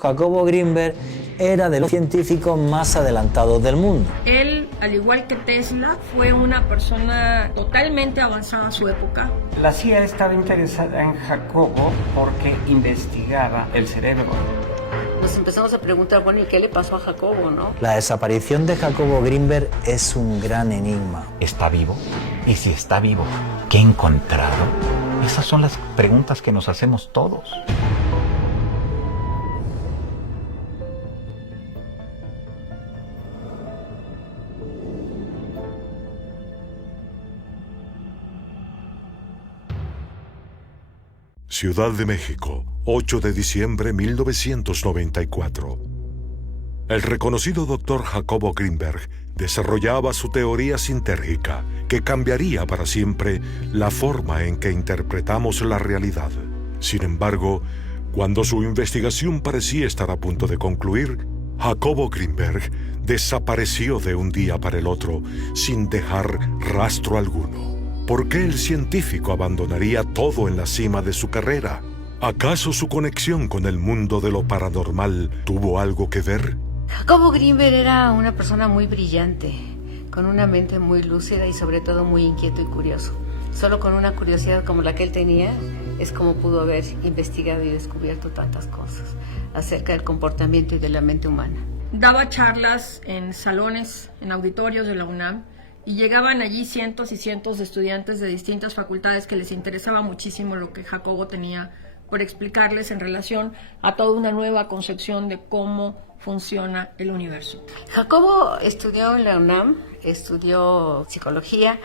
Jacobo Grinberg era de los científicos más adelantados del mundo. Él, al igual que Tesla, fue una persona totalmente avanzada a su época. La CIA estaba interesada en Jacobo porque investigaba el cerebro. Nos empezamos a preguntar, bueno, ¿y qué le pasó a Jacobo, no? La desaparición de Jacobo Grinberg es un gran enigma. ¿Está vivo? Y si está vivo, ¿qué ha encontrado? Esas son las preguntas que nos hacemos todos. Ciudad de México, 8 de diciembre 1994. El reconocido doctor Jacobo Grinberg desarrollaba su teoría sintérgica que cambiaría para siempre la forma en que interpretamos la realidad. Sin embargo, cuando su investigación parecía estar a punto de concluir, Jacobo Grinberg desapareció de un día para el otro sin dejar rastro alguno. ¿Por qué el científico abandonaría todo en la cima de su carrera? ¿Acaso su conexión con el mundo de lo paranormal tuvo algo que ver? Jacobo Grinberg era una persona muy brillante, con una mente muy lúcida y sobre todo muy inquieto y curioso. Solo con una curiosidad como la que él tenía es como pudo haber investigado y descubierto tantas cosas acerca del comportamiento y de la mente humana. Daba charlas en salones, en auditorios de la UNAM, y llegaban allí cientos y cientos de estudiantes de distintas facultades que les interesaba muchísimo lo que Jacobo tenía por explicarles en relación a toda una nueva concepción de cómo funciona el universo. Jacobo estudió en la UNAM, estudió psicología,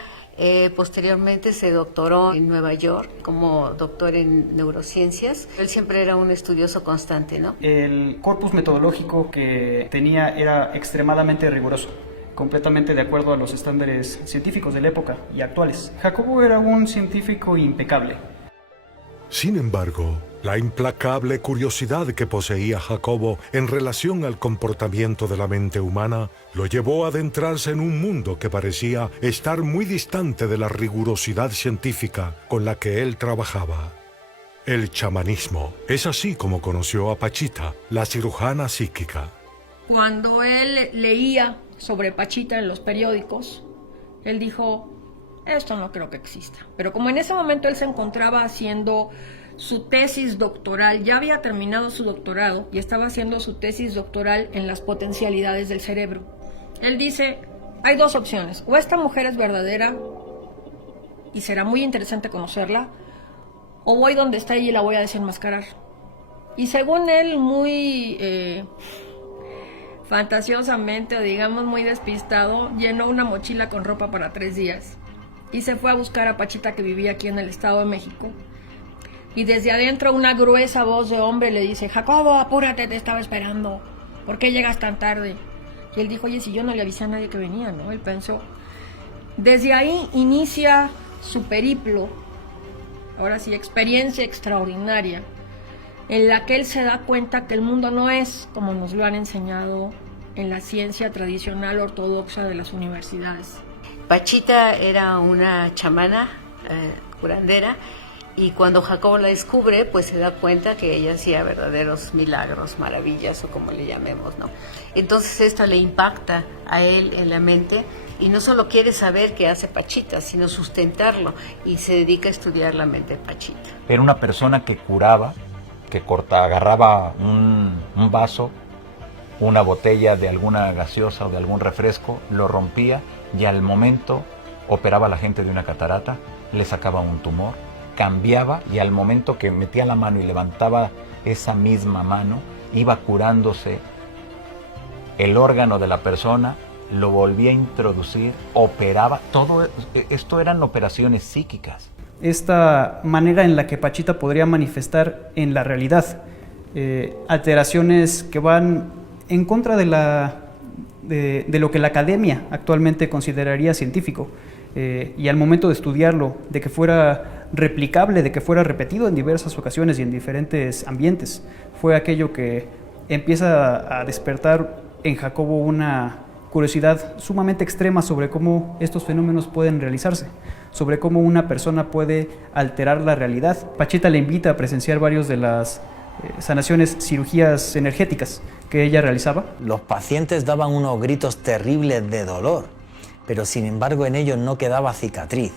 posteriormente se doctoró en Nueva York como doctor en neurociencias. Él siempre era un estudioso constante, ¿no? El corpus metodológico que tenía era extremadamente riguroso, completamente de acuerdo a los estándares científicos de la época y actuales. Jacobo era un científico impecable. Sin embargo, la implacable curiosidad que poseía Jacobo en relación al comportamiento de la mente humana lo llevó a adentrarse en un mundo que parecía estar muy distante de la rigurosidad científica con la que él trabajaba. El chamanismo. Es así como conoció a Pachita, la cirujana psíquica. Cuando él leía sobre Pachita en los periódicos, él dijo, esto no creo que exista. Pero como en ese momento él se encontraba haciendo su tesis doctoral, ya había terminado su doctorado y estaba haciendo su tesis doctoral en las potencialidades del cerebro. Él dice, hay dos opciones, o esta mujer es verdadera y será muy interesante conocerla, o voy donde está ella y la voy a desenmascarar. Y según él, muy fantasiosamente, o digamos muy despistado, llenó una mochila con ropa para 3 días y se fue a buscar a Pachita, que vivía aquí en el Estado de México, y desde adentro una gruesa voz de hombre le dice, Jacobo, apúrate, te estaba esperando, ¿por qué llegas tan tarde? Y él dijo, oye, si yo no le avisé a nadie que venía, ¿no? Él pensó. Desde ahí inicia su periplo, ahora sí, experiencia extraordinaria, en la que él se da cuenta que el mundo no es como nos lo han enseñado en la ciencia tradicional ortodoxa de las universidades. Pachita era una chamana, curandera, y cuando Jacobo la descubre, pues se da cuenta que ella hacía verdaderos milagros, maravillas, o como le llamemos, ¿no? Entonces esto le impacta a él en la mente, y no solo quiere saber qué hace Pachita, sino sustentarlo, y se dedica a estudiar la mente de Pachita. Era una persona que curaba, que agarraba un vaso, una botella de alguna gaseosa o de algún refresco, lo rompía y al momento operaba a la gente de una catarata, le sacaba un tumor, cambiaba y al momento que metía la mano y levantaba esa misma mano, iba curándose el órgano de la persona, lo volvía a introducir, operaba, todo esto eran operaciones psíquicas. Esta manera en la que Pachita podría manifestar en la realidad alteraciones que van en contra de lo que la academia actualmente consideraría científico, y al momento de estudiarlo, de que fuera replicable, de que fuera repetido en diversas ocasiones y en diferentes ambientes, fue aquello que empieza a despertar en Jacobo una curiosidad sumamente extrema sobre cómo estos fenómenos pueden realizarse, sobre cómo una persona puede alterar la realidad. Pachita le invita a presenciar varios de sanaciones, cirugías energéticas que ella realizaba. Los pacientes daban unos gritos terribles de dolor, pero sin embargo en ellos no quedaba cicatriz.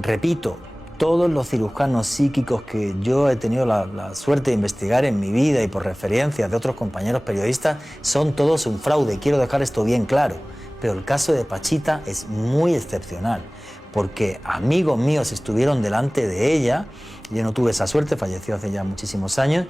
Repito, todos los cirujanos psíquicos que yo he tenido la suerte de investigar en mi vida y por referencias de otros compañeros periodistas, son todos un fraude. Quiero dejar esto bien claro, pero el caso de Pachita es muy excepcional, porque amigos míos estuvieron delante de ella, yo no tuve esa suerte, falleció hace ya muchísimos años,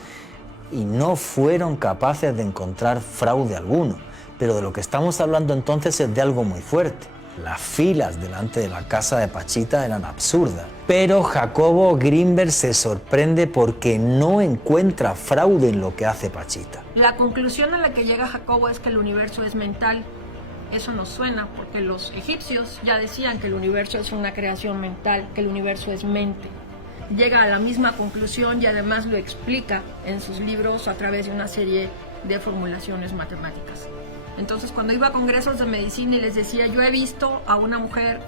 y no fueron capaces de encontrar fraude alguno. Pero de lo que estamos hablando entonces es de algo muy fuerte. Las filas delante de la casa de Pachita eran absurdas. Pero Jacobo Grinberg se sorprende porque no encuentra fraude en lo que hace Pachita. La conclusión a la que llega Jacobo es que el universo es mental. Eso nos suena porque los egipcios ya decían que el universo es una creación mental, que el universo es mente. Llega a la misma conclusión y además lo explica en sus libros a través de una serie de formulaciones matemáticas. Entonces, cuando iba a congresos de medicina y les decía, yo he visto a una mujer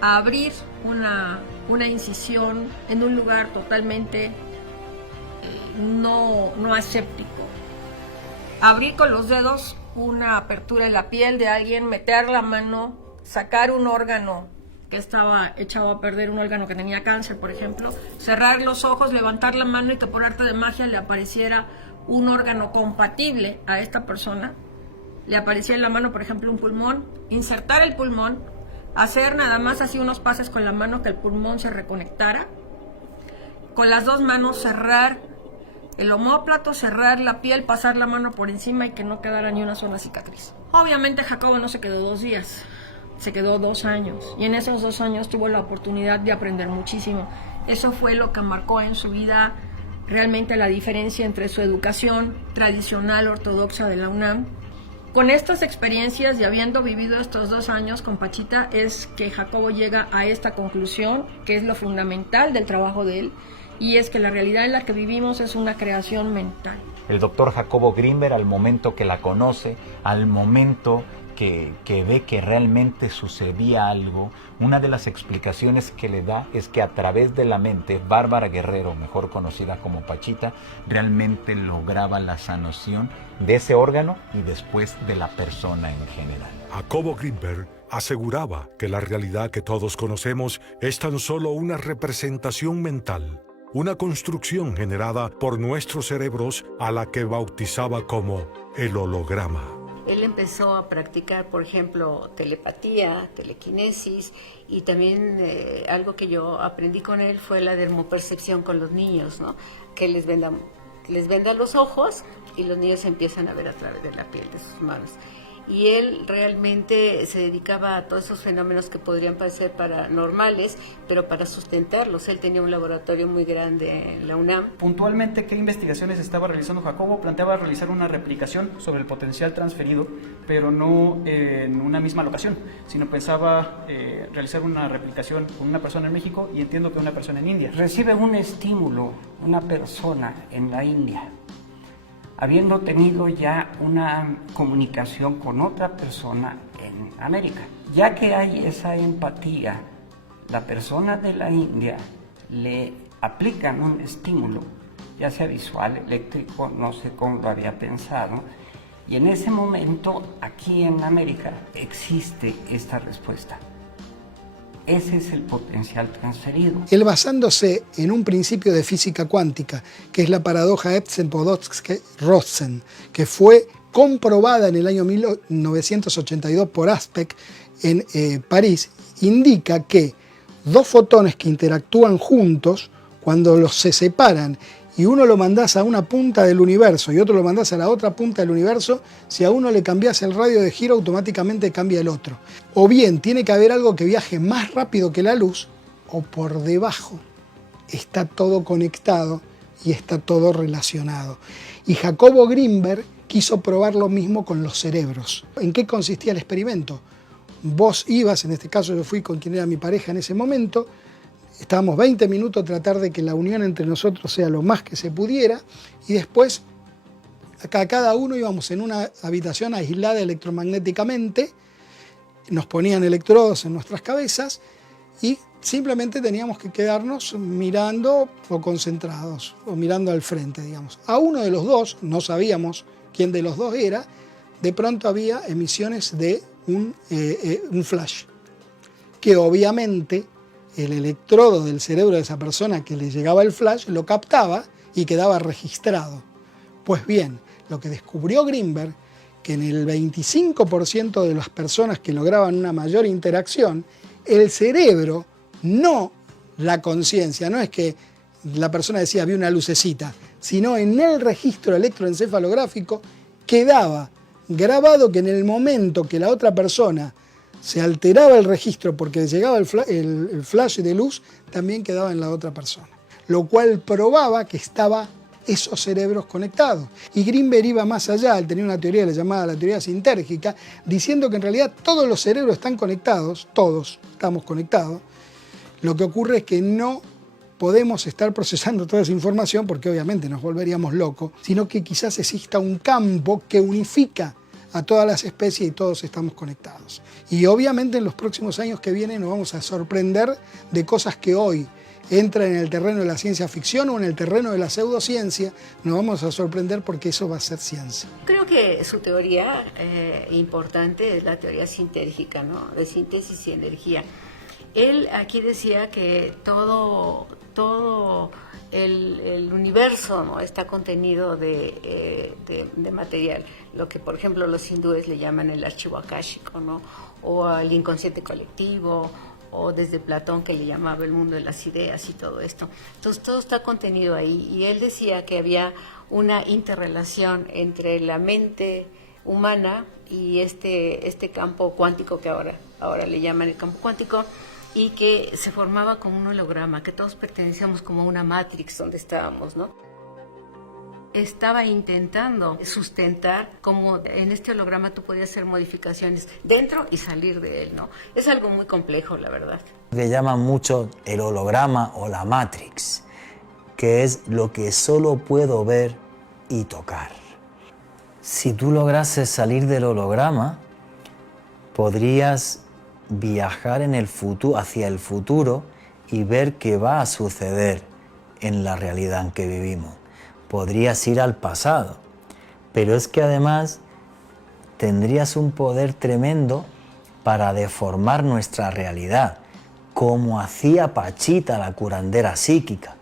abrir una incisión en un lugar totalmente no aséptico. Abrir con los dedos una apertura en la piel de alguien, meter la mano, sacar un órgano que estaba echado a perder, un órgano que tenía cáncer, por ejemplo, cerrar los ojos, levantar la mano y que por arte de magia le apareciera un órgano compatible a esta persona. Le aparecía en la mano, por ejemplo, un pulmón, insertar el pulmón, hacer nada más así unos pases con la mano que el pulmón se reconectara, con las dos manos cerrar el omóplato, cerrar la piel, pasar la mano por encima y que no quedara ni una sola cicatriz. Obviamente Jacobo no se quedó 2 días, se quedó 2 años y en esos 2 años tuvo la oportunidad de aprender muchísimo. Eso fue lo que marcó en su vida realmente la diferencia entre su educación tradicional ortodoxa de la UNAM. Con estas experiencias y habiendo vivido estos 2 años con Pachita es que Jacobo llega a esta conclusión, que es lo fundamental del trabajo de él, y es que la realidad en la que vivimos es una creación mental. El doctor Jacobo Grinberg, al momento que la conoce, al momento que ve que realmente sucedía algo, una de las explicaciones que le da es que a través de la mente, Bárbara Guerrero, mejor conocida como Pachita, realmente lograba la sanación de ese órgano y después de la persona en general. Jacobo Grinberg aseguraba que la realidad que todos conocemos es tan solo una representación mental, una construcción generada por nuestros cerebros a la que bautizaba como el holograma. Él empezó a practicar, por ejemplo, telepatía, telequinesis y también algo que yo aprendí con él fue la dermopercepción con los niños, ¿no? Que les venda los ojos y los niños empiezan a ver a través de la piel de sus manos. Y él realmente se dedicaba a todos esos fenómenos que podrían parecer paranormales, pero para sustentarlos. Él tenía un laboratorio muy grande en la UNAM. Puntualmente, ¿qué investigaciones estaba realizando Jacobo? Planteaba realizar una replicación sobre el potencial transferido, pero no en una misma locación, sino pensaba realizar una replicación con una persona en México y entiendo que una persona en India. Recibe un estímulo una persona en la India, habiendo tenido ya una comunicación con otra persona en América. Ya que hay esa empatía, la persona de la India le aplican un estímulo, ya sea visual, eléctrico, no sé cómo lo había pensado, y en ese momento aquí en América existe esta respuesta. Ese es el potencial transferido. Él, basándose en un principio de física cuántica, que es la paradoja Epstein-Podolsky-Rosen, que fue comprobada en el año 1982 por Aspect en París, indica que 2 fotones que interactúan juntos, cuando los se separan y uno lo mandás a una punta del universo y otro lo mandás a la otra punta del universo, si a uno le cambias el radio de giro, automáticamente cambia el otro. O bien tiene que haber algo que viaje más rápido que la luz, o por debajo. Está todo conectado y está todo relacionado. Y Jacobo Grinberg quiso probar lo mismo con los cerebros. ¿En qué consistía el experimento? Vos ibas, en este caso yo fui con quien era mi pareja en ese momento, estábamos 20 minutos a tratar de que la unión entre nosotros sea lo más que se pudiera y después cada uno íbamos en una habitación aislada electromagnéticamente, nos ponían electrodos en nuestras cabezas y simplemente teníamos que quedarnos mirando o concentrados, o mirando al frente, digamos. A uno de los dos, no sabíamos quién de los dos era, de pronto había emisiones de un flash, que obviamente el electrodo del cerebro de esa persona que le llegaba el flash lo captaba y quedaba registrado. Pues bien, lo que descubrió Greenberg, que en el 25% de las personas que lograban una mayor interacción, el cerebro, no la conciencia, no es que la persona decía había una lucecita, sino en el registro electroencefalográfico quedaba grabado que en el momento que la otra persona se alteraba el registro porque llegaba el flash de luz, también quedaba en la otra persona. Lo cual probaba que estaba esos cerebros conectados. Y Greenberg iba más allá, él tenía una teoría llamada la teoría sintérgica, diciendo que en realidad todos los cerebros están conectados, todos estamos conectados. Lo que ocurre es que no podemos estar procesando toda esa información porque obviamente nos volveríamos locos, sino que quizás exista un campo que unifica a todas las especies y todos estamos conectados. Y obviamente en los próximos años que vienen nos vamos a sorprender de cosas que hoy entran en el terreno de la ciencia ficción o en el terreno de la pseudociencia, nos vamos a sorprender porque eso va a ser ciencia. Creo que su teoría importante es la teoría sintérgica, ¿no? De síntesis y energía. Él aquí decía que todo el universo, ¿no?, está contenido de material, lo que por ejemplo los hindúes le llaman el archivo akáshico, ¿no?, o el inconsciente colectivo, o desde Platón que le llamaba el mundo de las ideas y todo esto. Entonces todo está contenido ahí, y él decía que había una interrelación entre la mente humana y este campo cuántico que ahora le llaman el campo cuántico, y que se formaba como un holograma, que todos pertenecíamos como a una matrix donde estábamos, ¿no? Estaba intentando sustentar cómo en este holograma tú podías hacer modificaciones dentro y salir de él, ¿no? Es algo muy complejo, la verdad. Le llaman mucho el holograma o la matrix, que es lo que solo puedo ver y tocar. Si tú lograses salir del holograma, podrías viajar en el futuro, hacia el futuro, y ver qué va a suceder en la realidad en que vivimos. Podrías ir al pasado, pero es que además tendrías un poder tremendo para deformar nuestra realidad, como hacía Pachita, la curandera psíquica.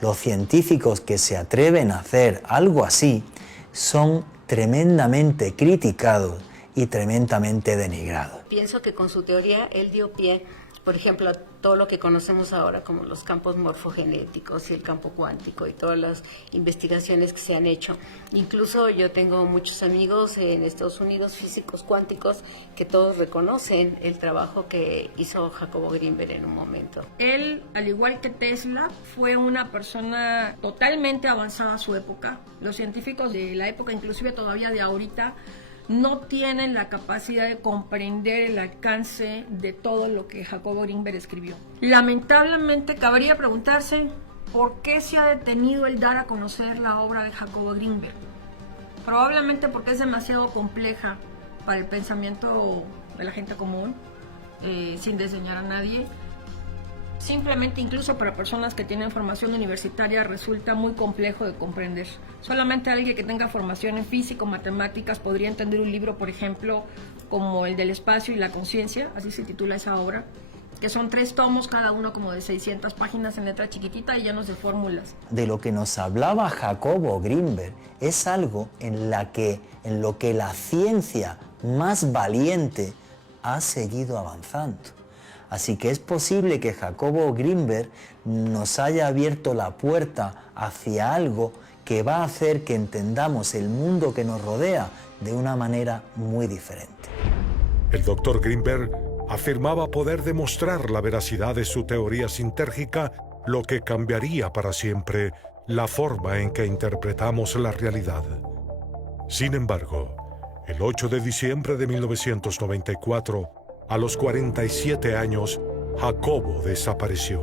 Los científicos que se atreven a hacer algo así son tremendamente criticados y tremendamente denigrado. Pienso que con su teoría él dio pie, por ejemplo, a todo lo que conocemos ahora como los campos morfogenéticos y el campo cuántico y todas las investigaciones que se han hecho. Incluso yo tengo muchos amigos en Estados Unidos, físicos cuánticos, que todos reconocen el trabajo que hizo Jacobo Greenberg en un momento. Él, al igual que Tesla, fue una persona totalmente avanzada a su época. Los científicos de la época, inclusive todavía de ahorita, no tienen la capacidad de comprender el alcance de todo lo que Jacobo Greenberg escribió. Lamentablemente cabría preguntarse por qué se ha detenido el dar a conocer la obra de Jacobo Greenberg. Probablemente porque es demasiado compleja para el pensamiento de la gente común, sin desdeñar a nadie. Simplemente incluso para personas que tienen formación universitaria resulta muy complejo de comprender. Solamente alguien que tenga formación en física o matemáticas podría entender un libro, por ejemplo, como el del espacio y la conciencia, así se titula esa obra, que son 3 tomos, cada uno como de 600 páginas en letra chiquitita y llenos de fórmulas. De lo que nos hablaba Jacobo Greenberg es algo en lo que la ciencia más valiente ha seguido avanzando. Así que es posible que Jacobo Greenberg nos haya abierto la puerta hacia algo que va a hacer que entendamos el mundo que nos rodea de una manera muy diferente. El doctor Greenberg afirmaba poder demostrar la veracidad de su teoría sintérgica, lo que cambiaría para siempre la forma en que interpretamos la realidad. Sin embargo, el 8 de diciembre de 1994, a los 47 años, Jacobo desapareció.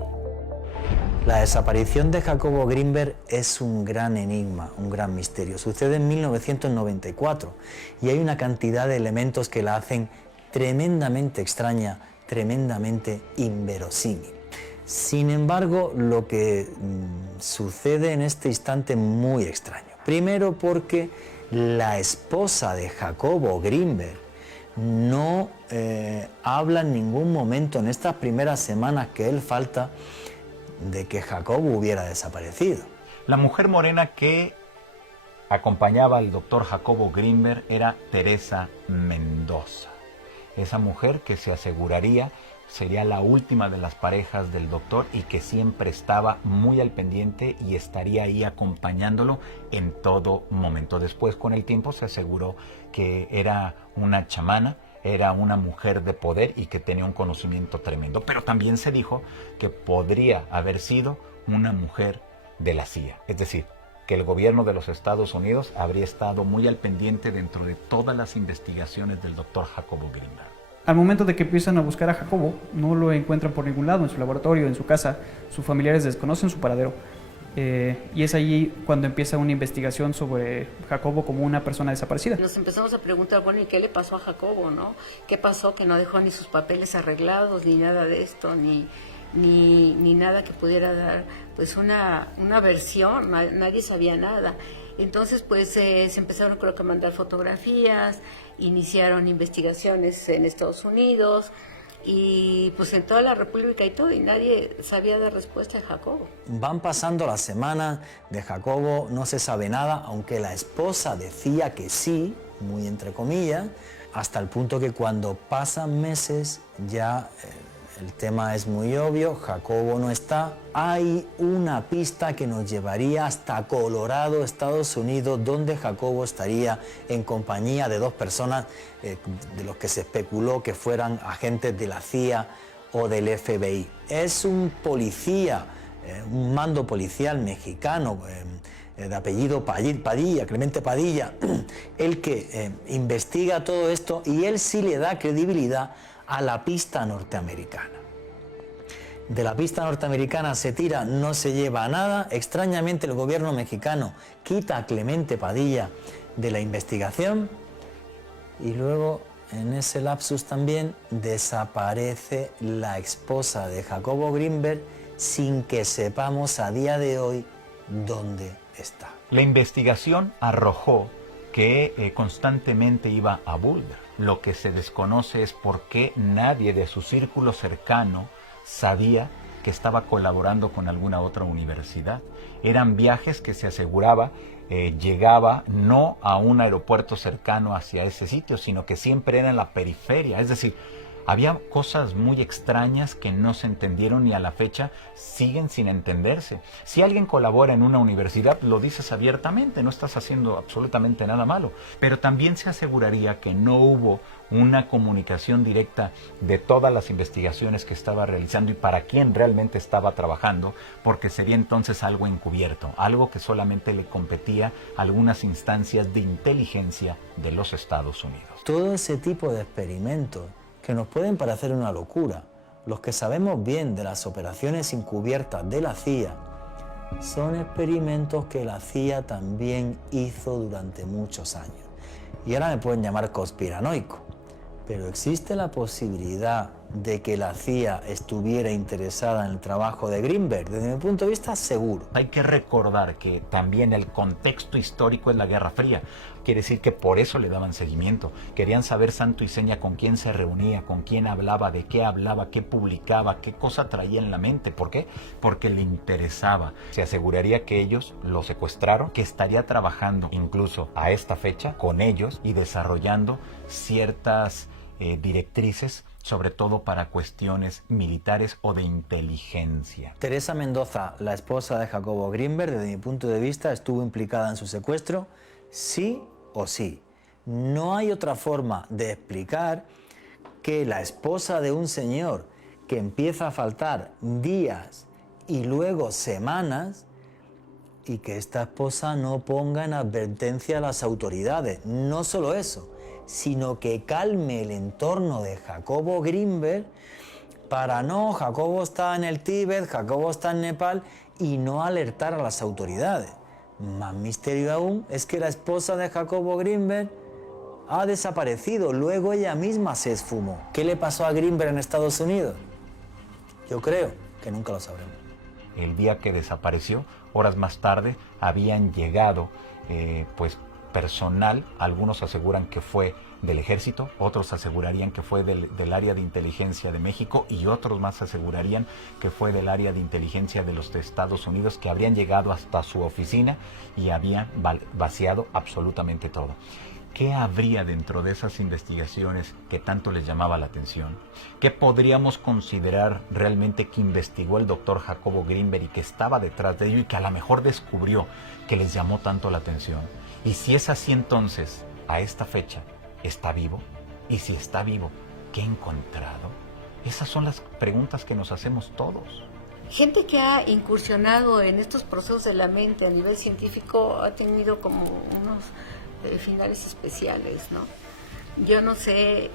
La desaparición de Jacobo Greenberg es un gran enigma, un gran misterio. Sucede en 1994 y hay una cantidad de elementos que la hacen tremendamente extraña, tremendamente inverosímil. Sin embargo, lo que sucede en este instante es muy extraño. Primero porque la esposa de Jacobo Grinberg no habla en ningún momento en estas primeras semanas que él falta de que Jacobo hubiera desaparecido. La mujer morena que acompañaba al doctor Jacobo Grinberg era Teresa Mendoza. Esa mujer que se aseguraría sería la última de las parejas del doctor y que siempre estaba muy al pendiente y estaría ahí acompañándolo en todo momento. Después, con el tiempo, se aseguró que era una chamana, era una mujer de poder y que tenía un conocimiento tremendo. Pero también se dijo que podría haber sido una mujer de la CIA. Es decir, que el gobierno de los Estados Unidos habría estado muy al pendiente dentro de todas las investigaciones del doctor Jacobo Grinberg. Al momento de que empiezan a buscar a Jacobo, no lo encuentran por ningún lado, en su laboratorio, en su casa, sus familiares desconocen su paradero. Y es allí cuando empieza una investigación sobre Jacobo como una persona desaparecida. Nos empezamos a preguntar, bueno, ¿y qué le pasó a Jacobo, no? ¿Qué pasó? Que no dejó ni sus papeles arreglados, ni nada de esto, ni nada que pudiera dar pues una versión, nadie sabía nada. Entonces pues se empezaron, creo que, a mandar fotografías, iniciaron investigaciones en Estados Unidos y pues en toda la República y todo, y nadie sabía dar respuesta a Jacobo. Van pasando las semanas, de Jacobo no se sabe nada, aunque la esposa decía que sí, muy entre comillas, hasta el punto que cuando pasan meses ya el tema es muy obvio, Jacobo no está. Hay una pista que nos llevaría hasta Colorado, Estados Unidos, donde Jacobo estaría en compañía de dos personas de los que se especuló que fueran agentes de la CIA o del FBI. Es un policía, un mando policial mexicano de apellido Padilla, Clemente Padilla, el que investiga todo esto, y él sí le da credibilidad a la pista norteamericana. De la pista norteamericana se tira, no se lleva a nada. Extrañamente el gobierno mexicano quita a Clemente Padilla de la investigación y luego en ese lapsus también desaparece la esposa de Jacobo Grinberg sin que sepamos a día de hoy dónde está. La investigación arrojó que constantemente iba a Boulder. Lo que se desconoce es por qué nadie de su círculo cercano sabía que estaba colaborando con alguna otra universidad. Eran viajes que se aseguraba llegaba no a un aeropuerto cercano hacia ese sitio, sino que siempre era en la periferia. Es decir, había cosas muy extrañas que no se entendieron y a la fecha siguen sin entenderse. Si alguien colabora en una universidad, lo dices abiertamente, no estás haciendo absolutamente nada malo. Pero también se aseguraría que no hubo una comunicación directa de todas las investigaciones que estaba realizando y para quién realmente estaba trabajando, porque sería entonces algo encubierto, algo que solamente le competía a algunas instancias de inteligencia de los Estados Unidos. Todo ese tipo de experimentos que nos pueden parecer una locura, los que sabemos bien de las operaciones encubiertas de la CIA, son experimentos que la CIA también hizo durante muchos años. Y ahora me pueden llamar conspiranoico, pero existe la posibilidad de que la CIA estuviera interesada en el trabajo de Grinberg. Desde mi punto de vista, seguro. Hay que recordar que también el contexto histórico es la Guerra Fría. Quiere decir que por eso le daban seguimiento. Querían saber santo y seña con quién se reunía, con quién hablaba, de qué hablaba, qué publicaba, qué cosa traía en la mente. ¿Por qué? Porque le interesaba. Se aseguraría que ellos lo secuestraron, que estaría trabajando incluso a esta fecha con ellos y desarrollando ciertas directrices, sobre todo para cuestiones militares o de inteligencia. Teresa Mendoza, la esposa de Jacobo Grinberg, desde mi punto de vista, estuvo implicada en su secuestro, sí o sí. No hay otra forma de explicar que la esposa de un señor que empieza a faltar días y luego semanas, y que esta esposa no ponga en advertencia a las autoridades. No solo eso, sino que calme el entorno de Jacobo Grinberg para no, Jacobo está en el Tíbet, Jacobo está en Nepal, y no alertar a las autoridades. Más misterio aún es que la esposa de Jacobo Grinberg Ha desaparecido, luego ella misma se esfumó. ¿Qué le pasó a Greenberg en Estados Unidos? Yo creo que nunca lo sabremos. El día que desapareció, horas más tarde, habían llegado personal. Algunos aseguran que fue del ejército, otros asegurarían que fue del área de inteligencia de México y otros más asegurarían que fue del área de inteligencia de los Estados Unidos, que habrían llegado hasta su oficina y habían vaciado absolutamente todo. ¿Qué habría dentro de esas investigaciones que tanto les llamaba la atención? ¿Qué podríamos considerar realmente que investigó el doctor Jacobo Greenberg y que estaba detrás de ello y que a lo mejor descubrió que les llamó tanto la atención? Y si es así, entonces, a esta fecha, ¿está vivo? Y si está vivo, ¿qué ha encontrado? Esas son las preguntas que nos hacemos todos. Gente que ha incursionado en estos procesos de la mente a nivel científico ha tenido como unos finales especiales, ¿no? Yo no sé,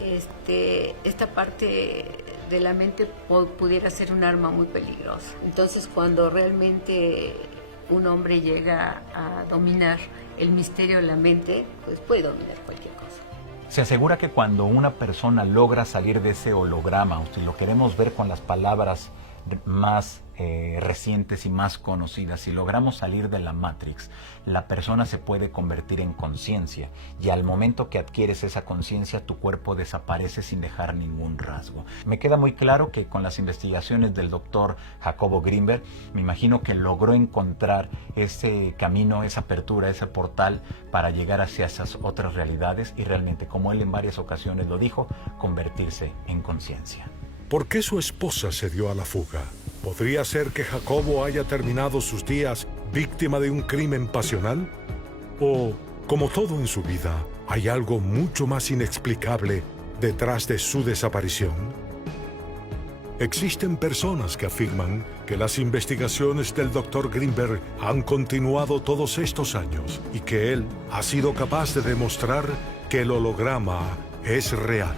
esta parte de la mente pudiera ser un arma muy peligrosa. Entonces, cuando realmente un hombre llega a dominar el misterio de la mente, pues puede dominar cualquier cosa. Se asegura que cuando una persona logra salir de ese holograma, o si lo queremos ver con las palabras más recientes y más conocidas, si logramos salir de la Matrix, la persona se puede convertir en conciencia, y al momento que adquieres esa conciencia, tu cuerpo desaparece sin dejar ningún rasgo. Me queda muy claro que con las investigaciones del doctor Jacobo Greenberg, me imagino que logró encontrar ese camino, esa apertura, ese portal para llegar hacia esas otras realidades y realmente, como él en varias ocasiones lo dijo, convertirse en conciencia. ¿Por qué su esposa se dio a la fuga? ¿Podría ser que Jacobo haya terminado sus días víctima de un crimen pasional? ¿O, como todo en su vida, hay algo mucho más inexplicable detrás de su desaparición? Existen personas que afirman que las investigaciones del Dr. Greenberg han continuado todos estos años y que él ha sido capaz de demostrar que el holograma es real.